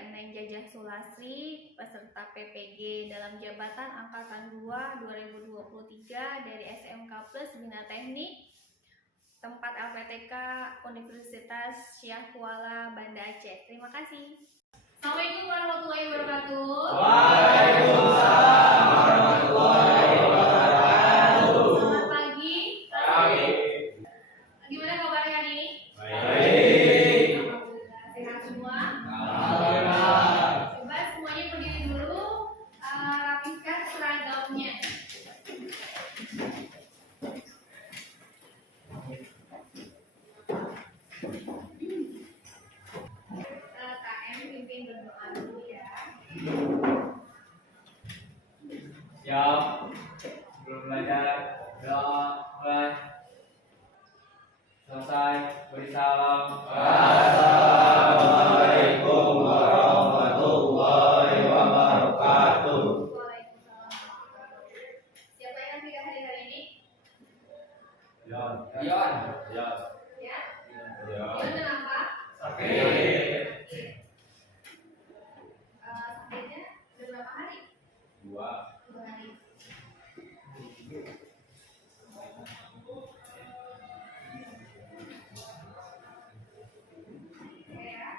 saya Neng Jajah Sulastri, peserta PPG dalam jabatan Angkatan 2 2023 dari SMK Plus Bina Teknik, tempat LPTK Universitas Syah Kuala, Banda Aceh. Terima kasih. Assalamualaikum warahmatullahi wabarakatuh. Waalaikumsalam warahmatullahi wabarakatuh. Selamat pagi. Gimana kabarnya hari ini? Baik. Alhamdulillah. Sehat semua? Alhamdulillah. Coba semuanya berdiri dulu, rapihkan seragamnya. KM pimpin berdoa dulu ya. Siap. Sebelum belajar, doa mulai. Selesai, beri salam. Assalamualaikum warahmatullahi wabarakatuh. Waalaikumsalam. Siapa yang tidak hadir hari ini? Yon. Ya? Yon. Yon kenapa? Sakit. Sakitnya sudah berapa hari? 2. 2 hari. Oke ya.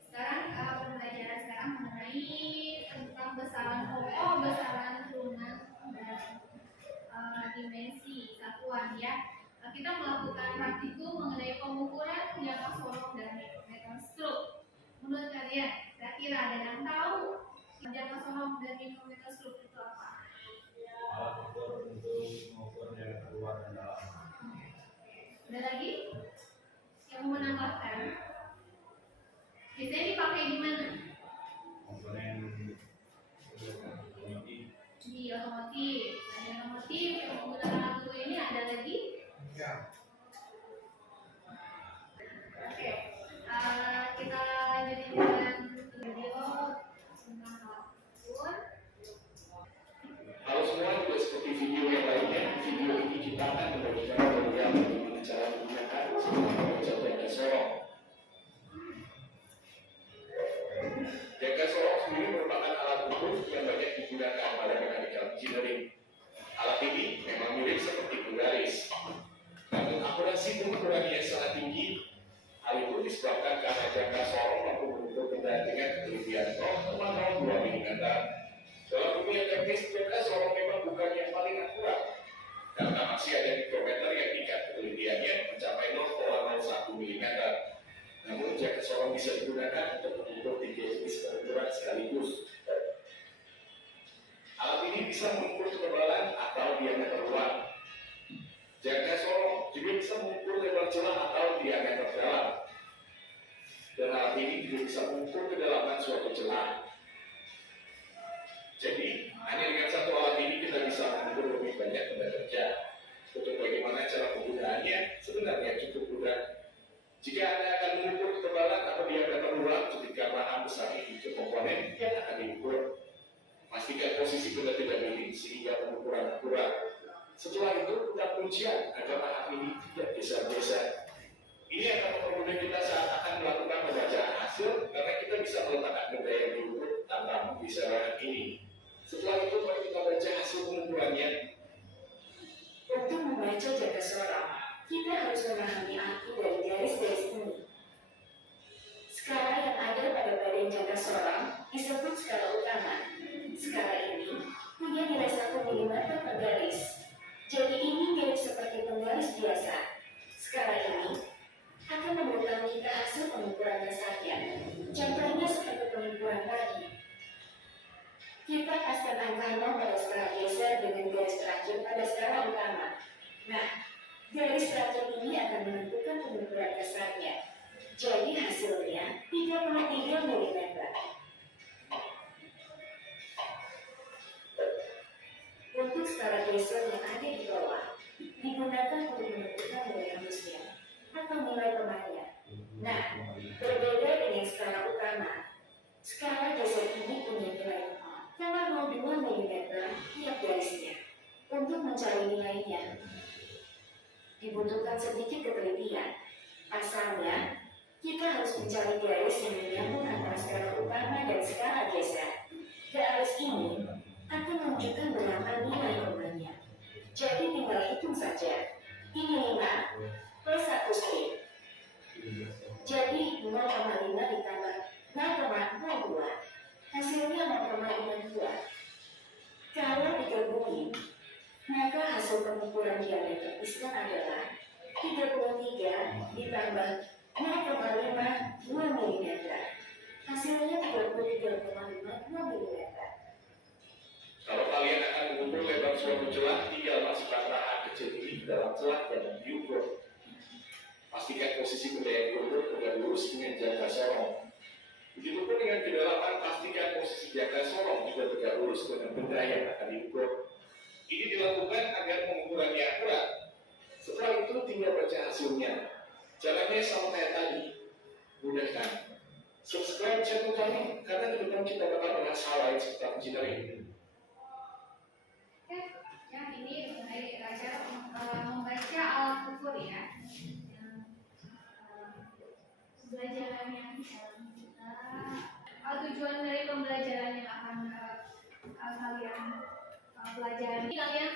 Sekarang pembelajaran sekarang mengenai tentang besaran pokok, besaran turunan dan dimensi satuan ya. Kita melakukan praktikum mengenai pengukuran jangka sorong dan mikrometer stroke. Menurut kalian, kira-kira ada yang tahu jangka sorong dan mikrometer stroke itu apa? Alat ukur untuk mengukur jarak keluar dan dalam. Ada lagi yang mau menambahkan? Biasanya dipakai di mana? Komponen otomotif. Di otomotif. Nah, di otomotif yang menggunakan alat ukur ini ada lagi? Oke, kita lanjutin dengan video tentang alat ukur. Halo semua, juga seperti video yang lainnya, video ini kita akan membagikan tutorial bagaimana cara menggunakan jangka sorong. Jangka sorong sendiri merupakan alat ukur yang banyak digunakan pada mechanical engineering. Alat ini memang mirip seperti penggaris, namun akurasi pengukurannya sangat tinggi. Hal itu disebabkan karena jangka sorong mampu mengukur benda dengan ketelitian 0,02 mm. Dalam dunia teknis, jangka sorong memang bukan yang paling akurat, karena masih ada mikrometer yang tingkat ketelitiannya mencapai 0,01 mm. Namun jangka sorong bisa digunakan untuk mengukur 3 jenis pengukuran sekaligus. Alat ini bisa mengukur ketebalan atau diameter ruang. Jangka sorong juga bisa mengukur lebar celah atau diameter dalam. Dan alat ini juga bisa mengukur kedalaman suatu celah. Jadi, hanya dengan satu alat ini kita bisa mengukur lebih banyak benda kerja. Untuk bagaimana cara penggunaannya sebenarnya cukup mudah. Jika Anda akan mengukur ketebalan atau diameter ruang, ketika paham besar ini ke komponen yang akan diukur. Pastikan posisi benda tidak miring sehingga pengukuran akurat. Setelah itu, putar kuncian agar alat ini tidak geser-geser. Ini akan mempermudah kita saat akan melakukan pembacaan hasil, karena kita bisa meletakkan benda yang diukur tanpa pembicaraan ini. Setelah itu, mari kita baca hasil pengukurannya. Untuk membaca jangka sorong, kita harus memahami arti dari garis-garis ini. Skala yang ada pada badan jangka sorong disebut skala utama. Skala ini punya nilai 1 mm per garis. Jadi ini mirip seperti penggaris biasa. Skala ini akan memberitahu kita hasil pengukuran dasarnya. Contohnya seperti pengukuran tadi. Kita paskan angka 0 pada skala geser dengan garis terakhir pada skala utama. Nah, garis terakhir ini akan menentukan pengukuran dasarnya. Jadi hasilnya 33 mm. Untuk skala geser yang ada di bawah, digunakan untuk menentukan nilai hembusnya atau nilai lemahnya. Nah, berbeda dengan skala utama, skala geser ini punya nilai 0,02 mm tiap garisnya. Untuk mencari nilainya, dibutuhkan sedikit ketelitian. Pasalnya, kita harus mencari garis yang menyambung antara skala utama dan skala geser. Garis ini akan menunjukkan berapa nilai korbannya. Jadi tinggal hitung saja. Ini 5 plus 1 strip. Jadi 0,5 ditambah 0,02. Hasilnya 0,52. Kalau digabungin, maka hasil pengukuran diameter piston adalah 33 ditambah 0,52 mm. Hasilnya 33,52 mm. Kalau kalian akan mengukur lebar suatu celah, tinggal masukkan raha kecil ini ke dalam celah yang diukur. Pastikan posisi benda yang diukur tegak lurus dengan jangka sorong. Begitupun dengan kedalaman, pastikan posisi jangka sorong juga tegak lurus dengan benda yang akan diukur. Ini dilakukan agar pengukurannya akurat. Setelah itu tinggal baca hasilnya. Caranya sama kayak tadi. Mudah kan? Subscribe channel kami, karena ke depan kita bakal bahas hal lain seputar engineering. Oke, ya ini mengenai cara membaca alat ukur ya. Pembelajaran yang kita tujuan dari pembelajaran yang akan kalian pelajari, kalian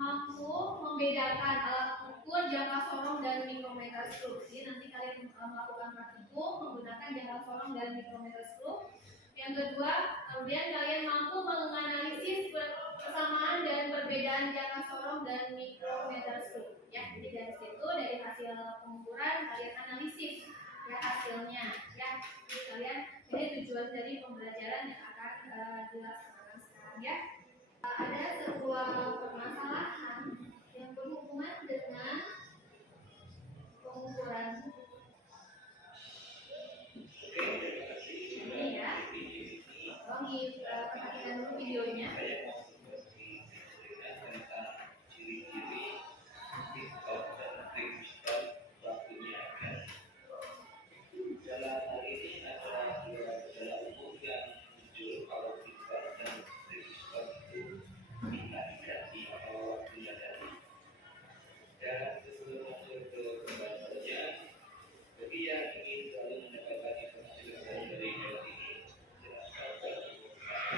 mampu membedakan alat ukur jangka sorong dan mikrometer skru. Jadi nanti kalian melakukan praktikum menggunakan jangka sorong dan mikrometer skru. Yang kedua, kemudian kalian mampu menganalisis persamaan dan perbedaan jangka sorong dan mikrometer skru. Ya, jadi dari situ, dari hasil pengukuran kalian analisis ya hasilnya. Ya, jadi kalian ini tujuan dari pembelajaran yang akan dilaksanakan sekarang ya. Ada sebuah permasalahan yang berhubungan dengan pengukuran. Ini ya. Tolong diperhatikan dulu videonya. Dalam hal ini adalah dua gejala umum yang muncul kalau piston dan resistor itu tidak pada waktunya tadi. Dan sebelum masuk ke pembahasannya, bagi yang ingin selalu mendapatkan informasi lebih dari ini, silahkan berhubungan.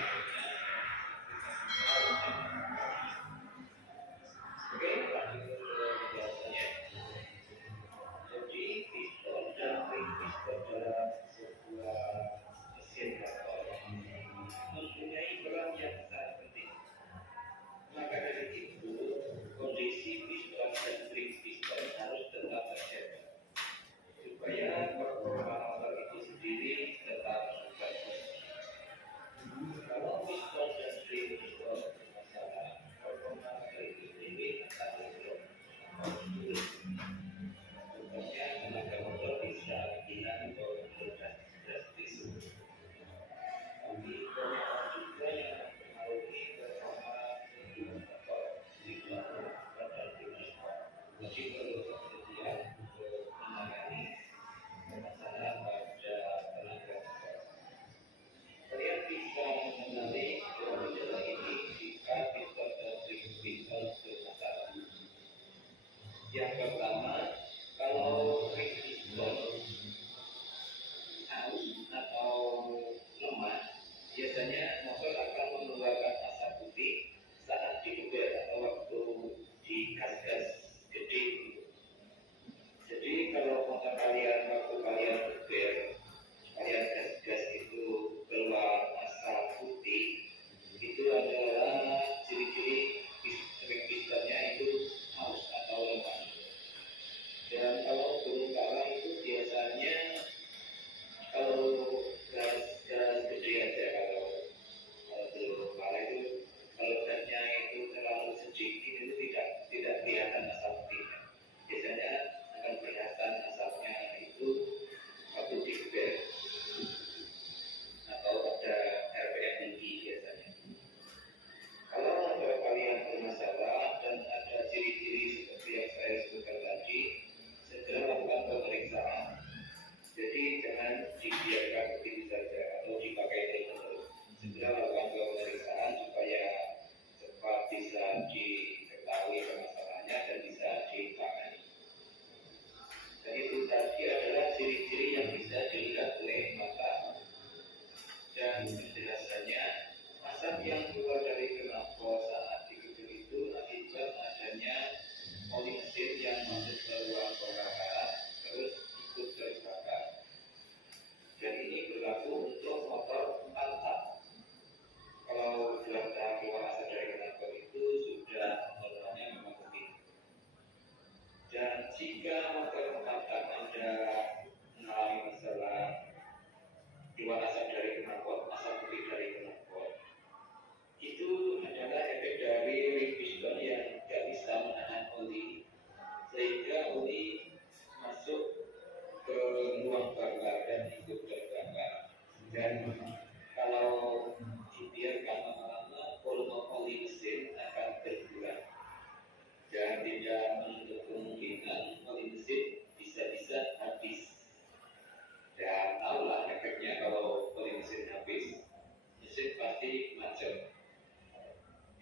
pasti macet.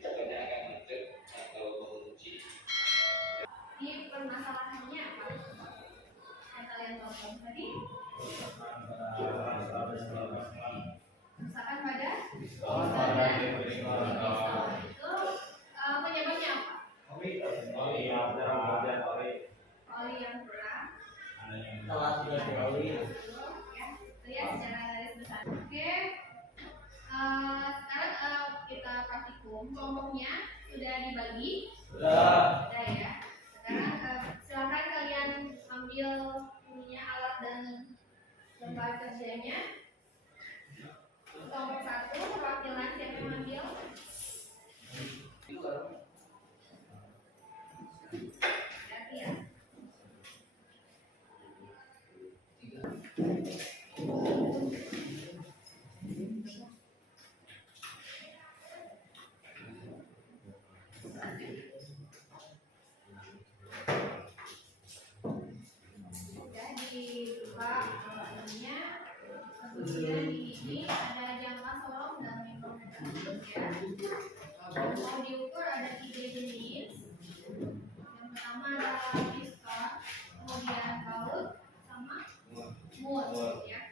Pokoknya akan macet atau mengunci. Ini permasalahannya apa? Yang kalian tonton tadi? Misalkan pada itu penyebabnya apa? Oli yang kurang. Ya, lihat secara garis besar. Oke. Sekarang kita praktikum. Kelompoknya sudah dibagi? Sudah ya. Sekarang silakan kalian ambil alat dan lembar kerjanya. Kelompok 1 perwakilan siapa yang ambil? Berarti ya. Sudah dibuka ininya. Kemudian di sini ada jangka sorong dan mikrometer ya. Mau diukur ada 3 jenis. Yang pertama adalah piston, kemudian baut, sama mut ya.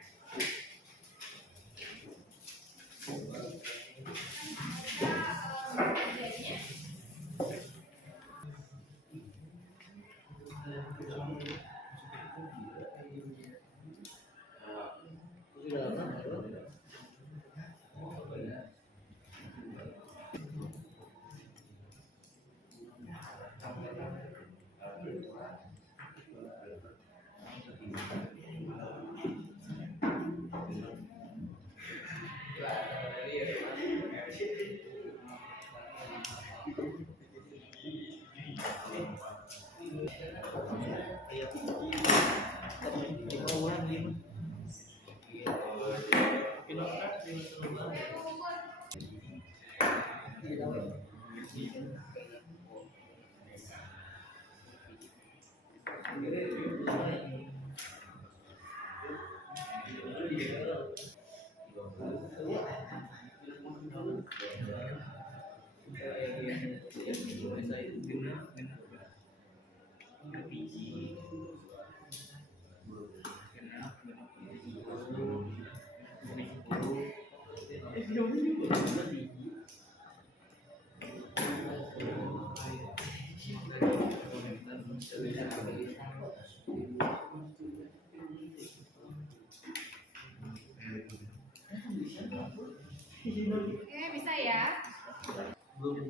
Ada kerjanya. Oke, bisa ya? Oke.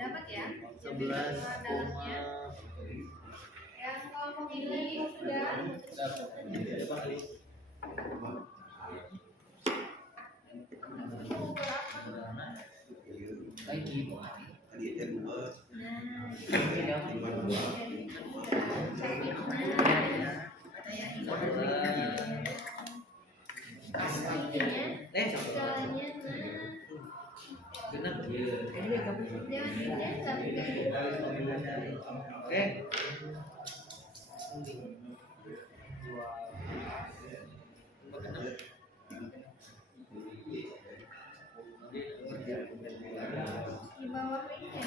Dapat ya? 11 dalamnya. Yang kelompok ini sudah di bawah ini ya.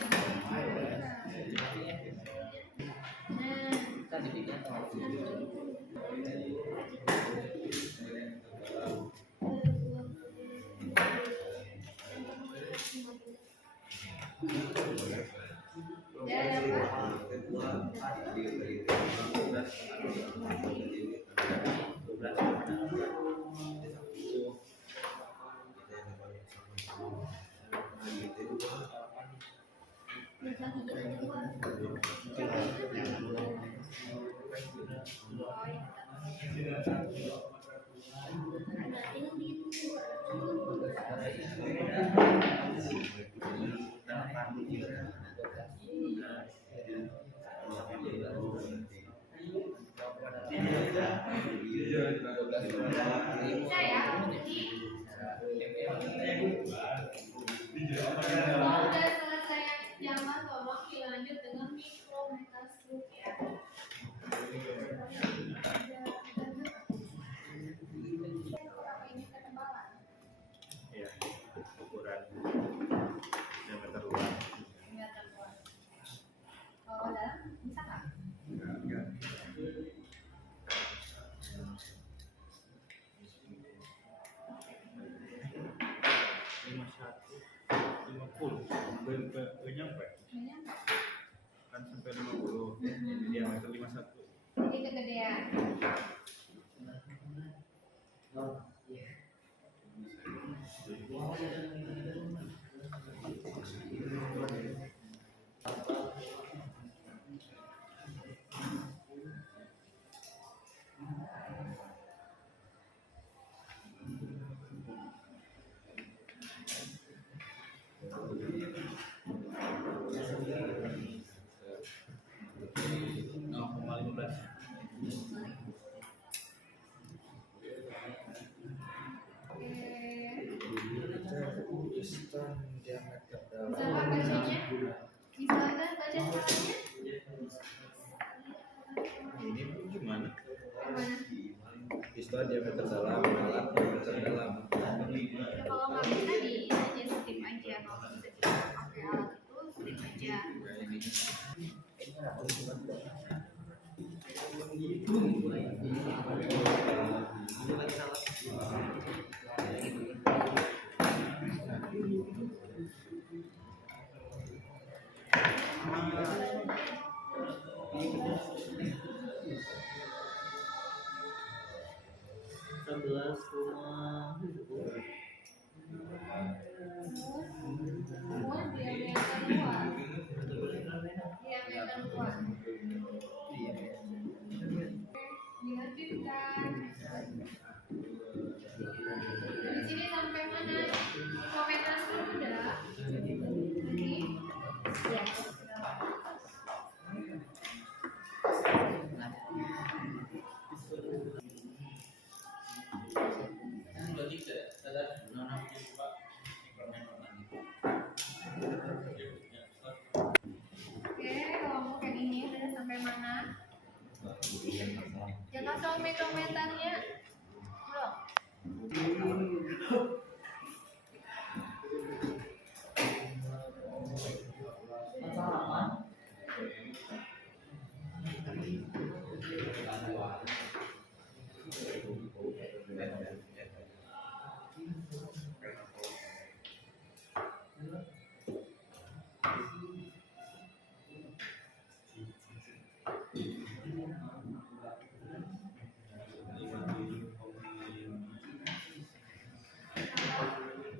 lagi jadi keluar. Bisa ya kamu beli. Kalau udah selesai jaman tolong dilanjut dengan mikrometastrum ya. Apa ini ketebalan? Ya, ukuran diameter luar. Diameter luas. Kalau dalam bisa nggak? Enggak. 50 ke nyampe kan sampai 50 jadi diameter 51. Jadi kegedean. Bisa nggak bacanya? Bisa nggak baca caranya? Ini gimana? Gimana? Piston diameter dalam, alat diameter dalam. Ya, kalau nggak bisa di aja skip aja. Kalau bisa pakai alat itu skip aja. Nah, ini Semua diameter luas. Diameter luas. Dilanjutkan. Dari sini sampai mana? Mikrometastrum udah. Jadi, ya. Oke, kalau mau kayak gini udah sampai mana? Jangan soal meter-meternya. Belum.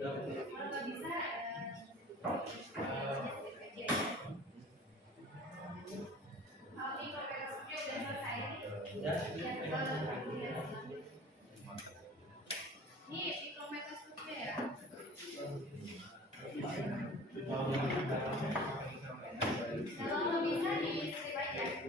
Kalau bisa kalau mikrometastrum udah selesai ini mikrometastrumnya ya. Kalau bisa di skip aja ya.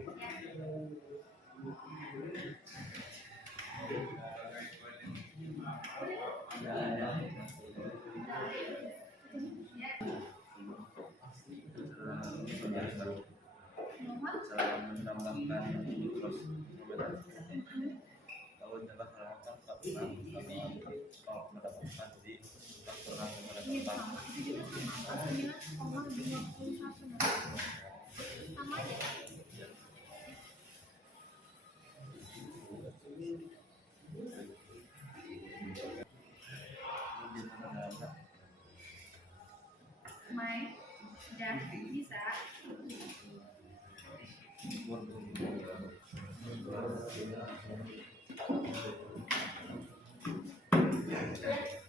cara menambahkan kalau nyala mendapatkan kalau mendapatkan di pernah mendapatkan Sama aja. Main udah bisa.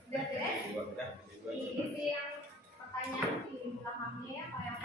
Udah beres? Diisi yang pertanyaan di belakangnya ya, kalau yang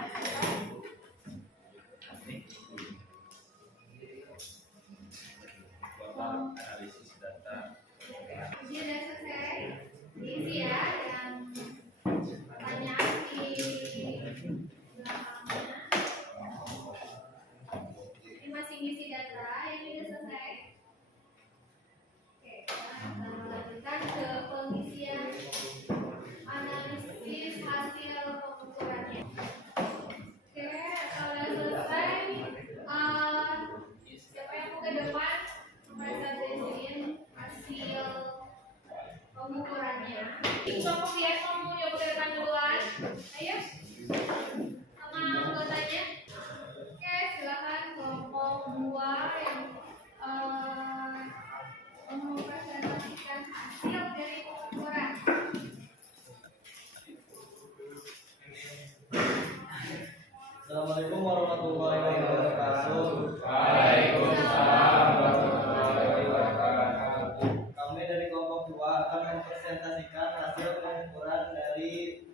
warahmatullahi wabarakatuh. Waalaikumsalam warahmatullahi wabarakatuh. Kami dari kelompok 2 akan mempresentasikan hasil pengukuran dari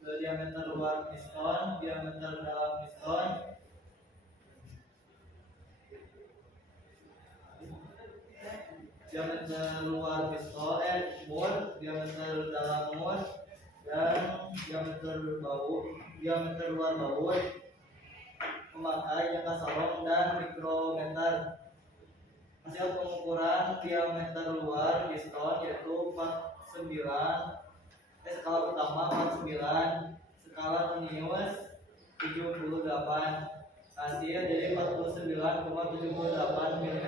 diameter luar piston, diameter dalam piston, diameter luar piston, mur, diameter dalam mur, dan diameter luar baut, memakai jangka sorong dan mikrometer. Hasil pengukuran diameter luar piston yaitu 49, skala utama 49, skala menius 78, hasil jadi 49,78 mm.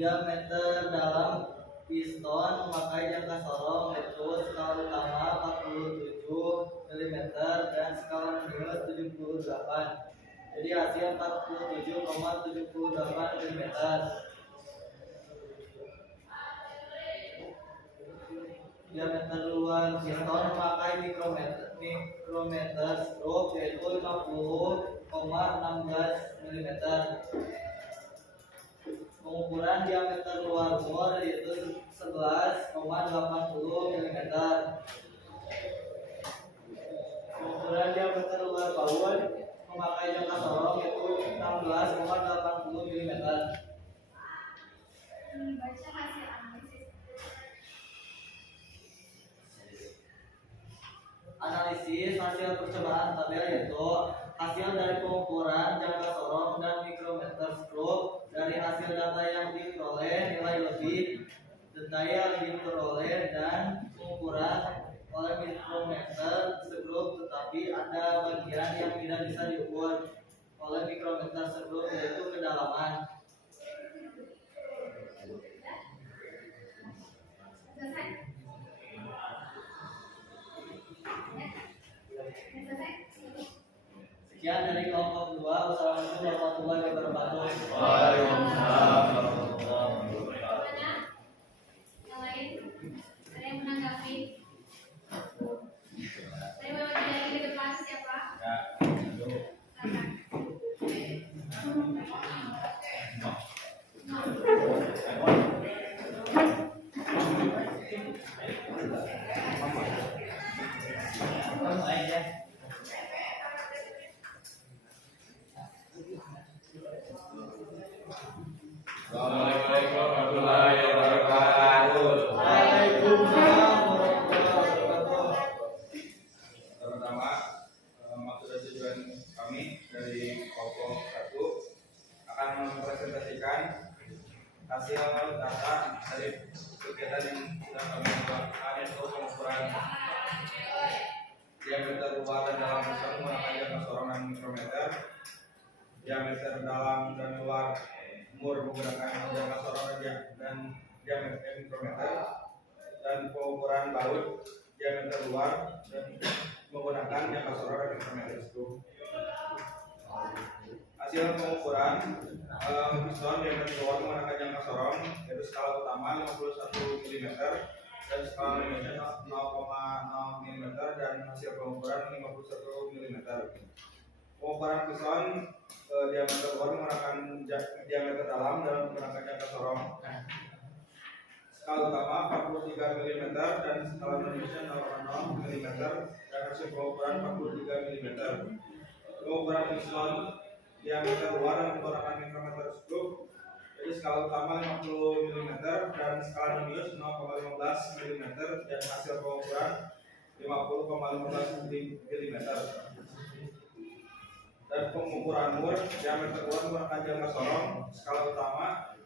Diameter dalam piston memakai jangka sorong yaitu skala utama 47 mm dan skala menius 78. Jadi hasil 47,78 mm. Diameter luar piston memakai mikrometer stroke yaitu 50,16 mm. Pengukuran diameter luar bor yaitu 11,80 mm. Pengukuran diameter luar baut memakai jangka sorong yaitu 16,80 mm. Baca hasil analisis. Analisis hasil percobaan tabel yaitu hasil dari pengukuran jangka sorong dan mikrometer stroke. Dari hasil data yang diperoleh, nilai lebih detail yang diperoleh dan pengukuran oleh mikrometer segrup, tetapi ada bagian yang tidak bisa diukur oleh mikrometer segrup yaitu kedalaman. Selesai? Selesai? Sekian dari kelompok 2. Wassalamualaikum warahmatullahi wabarakatuh. Waalaikumsalam warahmatullahi wabarakatuh. Mana? Yang lain? Ada yang menanggapi? Saya bawa dari ke depan siapa? Ya, itu. Kakak. Assalamualaikum warahmatullahi wabarakatuh. Waalaikumsalam warahmatullahi wabarakatuh. Pertama, maksud dan tujuan kami dari kelompok 1 akan mempresentasikan hasil data dari kegiatan yang sudah kami lakukan, yaitu pengukuran diameter luar dan dalam piston menggunakan jangka sorong dan mikrometer, diameter dalam dan luar mur menggunakan jangka sorong dan diameter mikrometer, dan pengukuran baut diameter luar dan menggunakan jangka sorong dan mikrometer stroke. Hasil pengukuran piston diameter luar menggunakan jangka sorong yaitu skala utama 51 mm dan skala minusnya 0,0 mm dan hasil pengukuran 51 mm. Pengukuran piston diameter luar menggunakan diameter dalam dan menggunakan jangka sorong. Skala utama 43 mm dan skala minusnya 0,0 mm dan hasil pengukuran 43 mm. Pengukuran piston diameter luar dan menggunakan mikrometer stroke, jadi skala utama 50 mm dan skala minus 0,15 mm dan hasil pengukuran 50,15 mm. Dan pengukuran mur diameter luar menggunakan jangka sorong, skala utama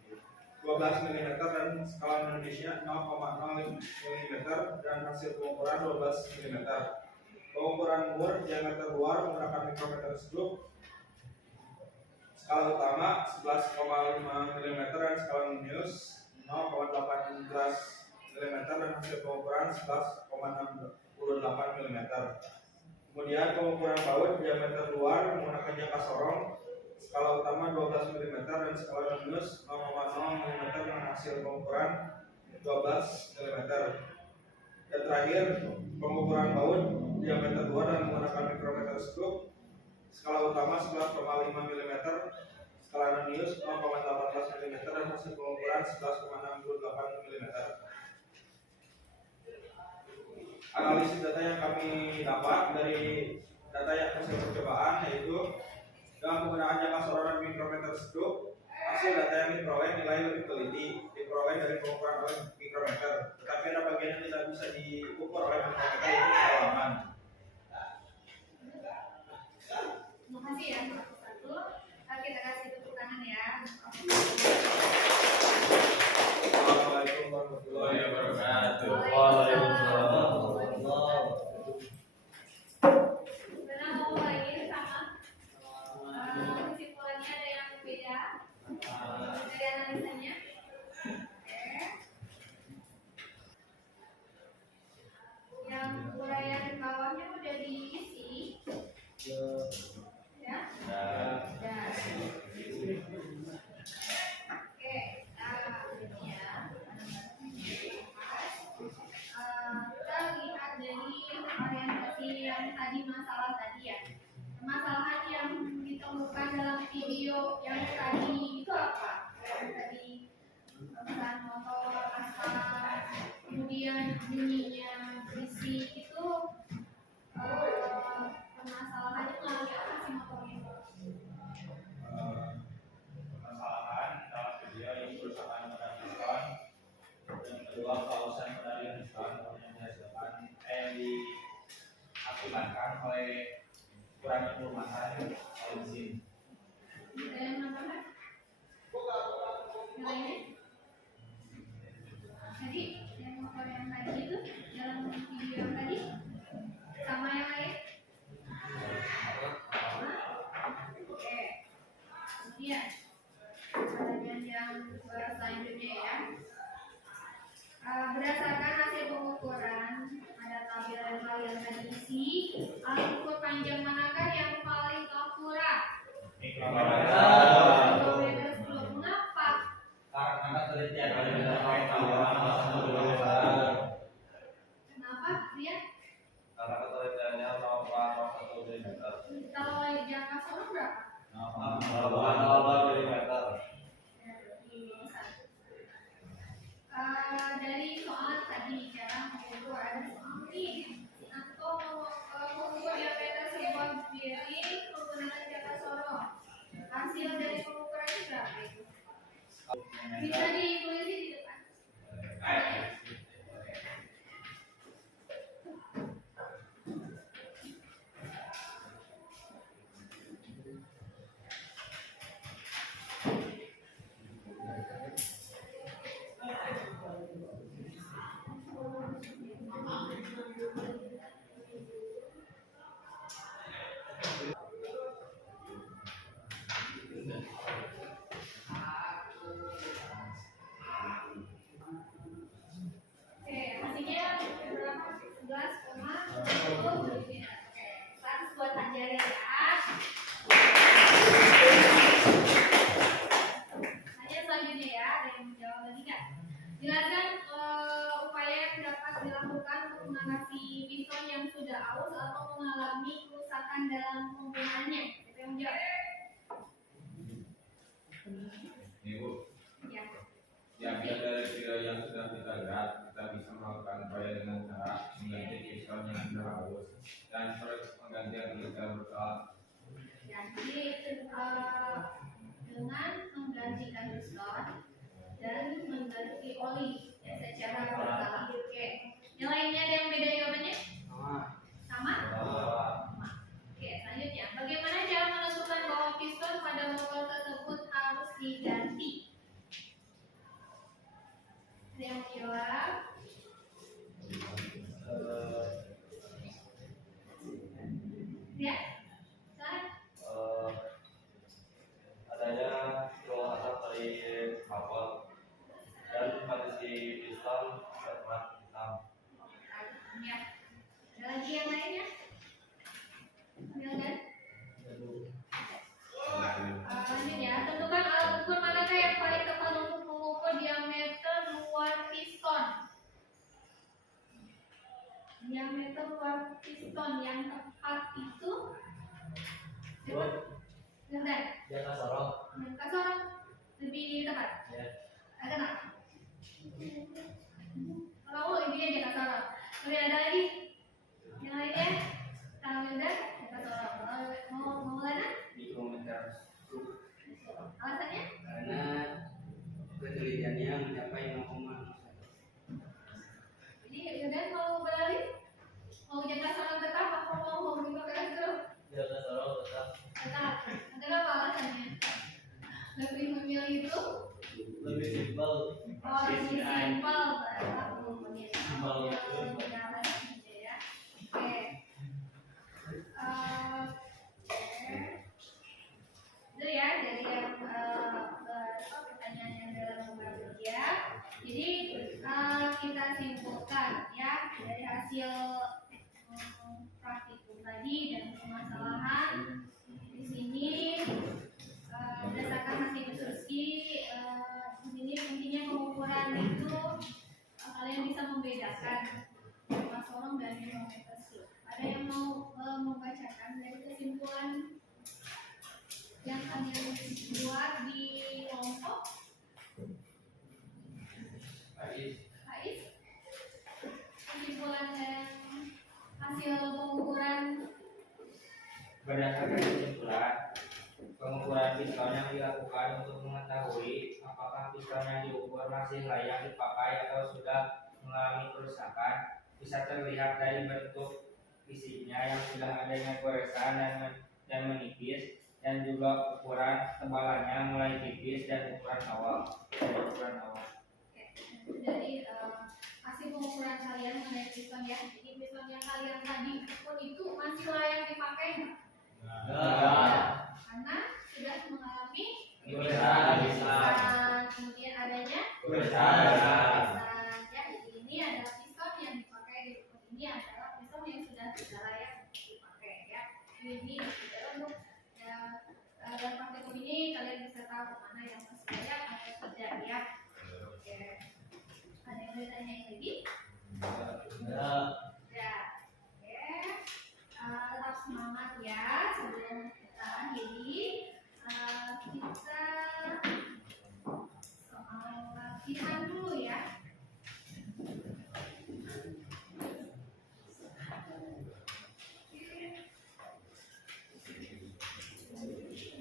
12 mm dan skala minusnya 0,0 mm dan hasil pengukuran 12 mm. Pengukuran mur diameter luar menggunakan mikrometer stroke, skala utama 11,5 mm dan skala minus 0,18 mm dan hasil pengukuran 11,68 mm. Kemudian pengukuran baut diameter luar menggunakan jangka sorong, skala utama 12 mm dan skala minus 0,0 mm dengan hasil pengukuran 12 mm. Dan terakhir pengukuran baut diameter luar dan menggunakan mikrometer stroke, skala utama 11,5 mm, skala radius 0,18 mm, dan hasil pengukuran 11,68 mm. Analisis data yang kami dapat dari data yang hasil percobaan yaitu dengan penggunaan jangka sororan mikrometer stroke, hasil data yang diperoleh nilai lebih teliti diperoleh dari pengukuran oleh mikrometer, tetapi ada bagian yang tidak bisa diukur oleh mikrometer yaitu kedalaman. Terima kasih ya satu-satu. Kita kasih tepuk tangan ya. Assalamualaikum warahmatullahi wabarakatuh. Karena mau mulai sama kesimpulannya ada yang berbeda dari analisanya. Yang uraian di bawahnya udah diisi. Ya? Ya. Oke, ini ya. Kita lihat dari orientasi yang tadi masalah tadi ya. Permasalahan yang ditemukan dalam video yang tadi itu apa? Yang tadi pesan motor, asal, kemudian bunyinya, berisi itu permasalahannya melalui apa sih motornya? Permasalahan dalam video yang kerusakan pada piston, yang kedua kausan pada piston yang dihasilkan yang diakibatkan oleh kurangnya perumahan oleh mesin. Ada yang menambahkan? Yang lainnya? Tadi yang motor yang tadi itu dalam video yang tadi sama yang lain? Oke. Kemudian pertanyaan yang selanjutnya ya. Berdasarkan hasil pengukuran ada tabel yang kalian tadi isi, alat ukur panjang manakah yang paling akurat? Mikrometer 10. Mengapa? Karena telitian Kenapa? Dia karena ketelitiannya 0,01 mm. kalau jangka sono berapa? 0,02 mm. Dari soal tadi cara mengukur ada soal nih atau mengukur diameter sebuah piring menggunakan jangka sorong. Hasil dari pengukurannya berapa itu? Bisa ditulis di depan. Oke, hasilnya berapa? 11,10 mm. Oke, 100 buat ajarin ya. Hanya selanjutnya ya, ada yang menjawab lagi nggak? Jelaskan upaya yang dapat dilakukan untuk mengatasi piston yang sudah aus atau mengalami kerusakan dalam penggunaannya. Siapa yang menjawab? Ini Bu, Ya. diambil dari video yang sudah kita lihat, kita bisa melakukan upaya dengan cara mengganti piston yang sudah halus dan proses penggantian ilegal bersalah. Jadi dengan menggantikan piston dan mengganti oli ya, secara berkala. Oke. Yang lainnya ada yang beda jawabannya? Sama? Sama. Oke, selanjutnya. Bagaimana cara menentukan bahwa piston pada motor tersebut harus diganti? Ada yang menjawab? Ya? Silakan. Adanya keluhan dari kabel dan kondisi piston berwarna hitam. Ya. Ada lagi yang lainnya? Silakan. Lanjut ya. Tentukan alat ukur manakah yang paling tepat untuk mengukur diameter luar piston. Diameter luar piston yang tepat itu Sebut. Sebentar. Jaka Sorong. Jaka Sorong lebih tepat. Ya. Kenapa? Kalau ini dia Jaka Sorong. Kemudian ada lagi yang lainnya. Kalau udah Jaka Sorong. Mau mana? Mikrometer Alasannya? karena penelitiannya mencapai 0,01. Jadi udah mau beralih? Mau Jaka Sorong tetap atau mau mikrometer terus? Jaka Sorong tetap. Tetap. Kenapa alasannya? Lebih memilih itu? Lebih simpel. Oh, lebih simpel. Simpel ya. Oke. Itu ya dari yang pertanyaan yang dalam lembar kerja. Jadi kita simpulkan ya dari hasil praktikum tadi dan permasalahan di sini berdasarkan hasil diskusi di sini intinya pengukuran itu kalian bisa membedakan Jaka Sorong dan mikrometer slope. Ada yang mau membacakan dari kesimpulan yang kalian buat di kelompok? Ais, kesimpulan dan hasil pengukuran. Berdasarkan kesimpulan, pengukuran piston yang dilakukan untuk mengetahui apakah piston yang diukur masih layak dipakai atau sudah mengalami kerusakan bisa terlihat dari bentuk isinya yang sudah adanya goresan dan menipis, dan juga ukuran tebalannya mulai tipis dan ukuran awal. Dari hasil pengukuran kalian mengenai piston ya. Jadi piston yang kalian tadi ukur itu masih layak dipakai nggak? Karena sudah mengalami goresan, kemudian adanya goresan. Ya, jadi ini adalah piston yang dipakai di ukur ini adalah piston yang sudah tidak layak dipakai ya. Ini untuk dalam praktikum ini kalian bisa tahu mana yang masih layak atau tidak ya. Oke. Ada yang mau tanya lagi? Ya. Ya. Oke. Tetap semangat ya sebelum kita akhiri. Kita soal latihan dulu ya.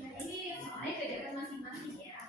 Nah, ini soalnya kegiatan masing-masing ya.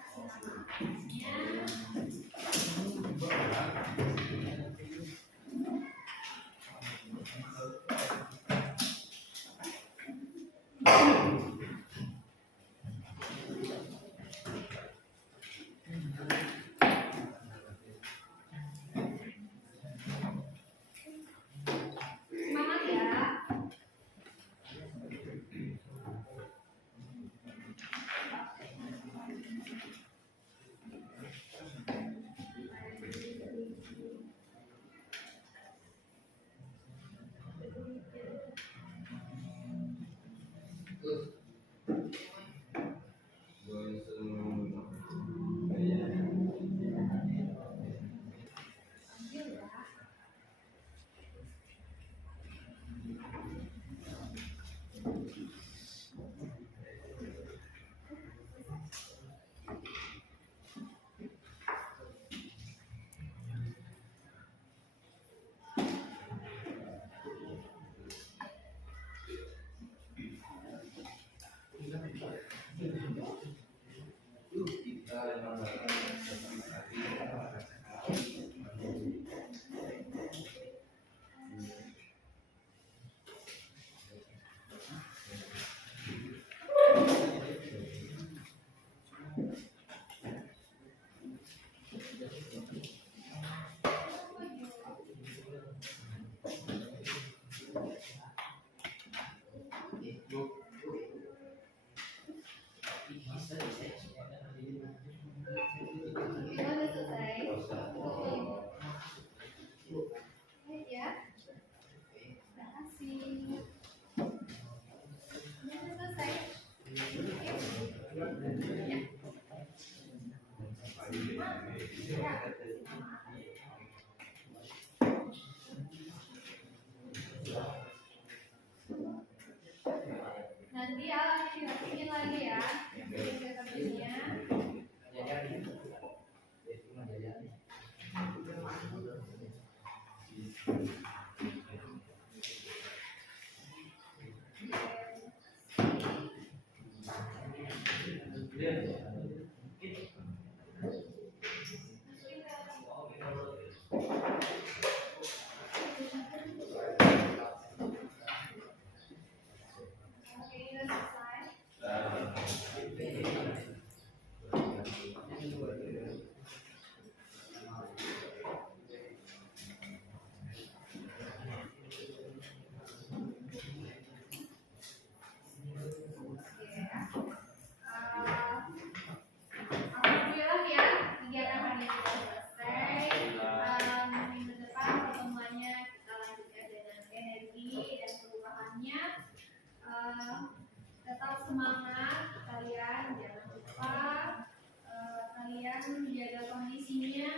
kalian jaga kondisinya.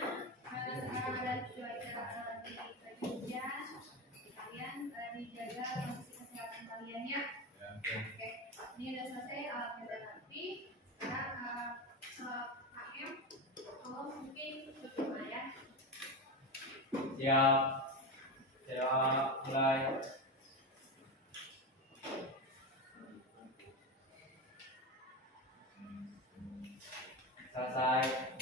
Karena sekarang ada cuaca di hujan, kalian dijaga kondisi kesehatan kalian ya. Oke, ini udah selesai alat medan api. Sekarang KM, kalau mungkin berdoa ya. Siap. Siap, mulai. Selesai.